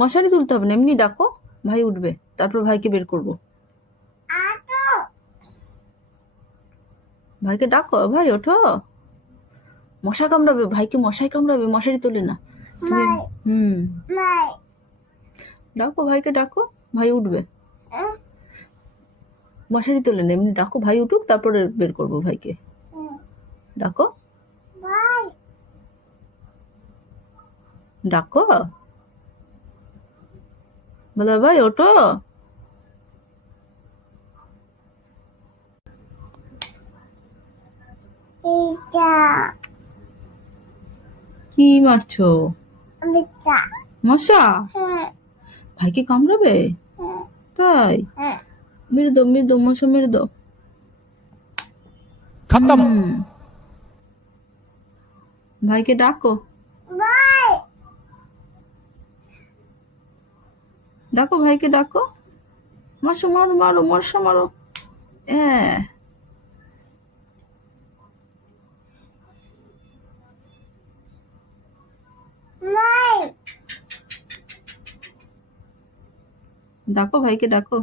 মশারি তুলতে হবে না, এমনি ডাকো, ভাই উঠবে, তারপর ভাইকে বের করবো। ভাইকে ডাকো, ভাই ওঠো। মশা কামড়াবে, ভাইকে মশাই কামড়াবে, মশারি তোলে না তুমি। হুম, ডাকো ভাইকে, ডাকো, ভাই উঠবে। মশারি তোলে না, এমনি ডাকো, ভাই উঠুক, তারপরে বের করবো ভাইকে। ডাকো, ডাকো, বলো ভাই ওঠো। কি মারছো? মশা? ভাইকে কামড়াবে? তাই? মেরে দাও, মেরে দাও, মশা মেরে দাও। खत्म। হুম, ভাইকে ডাকো, ডাকো ভাইকে ডাকো। মশা মারো, মারো, মশা মারো। হ্যাঁ, ডাকো ভাইকে, ডাকো।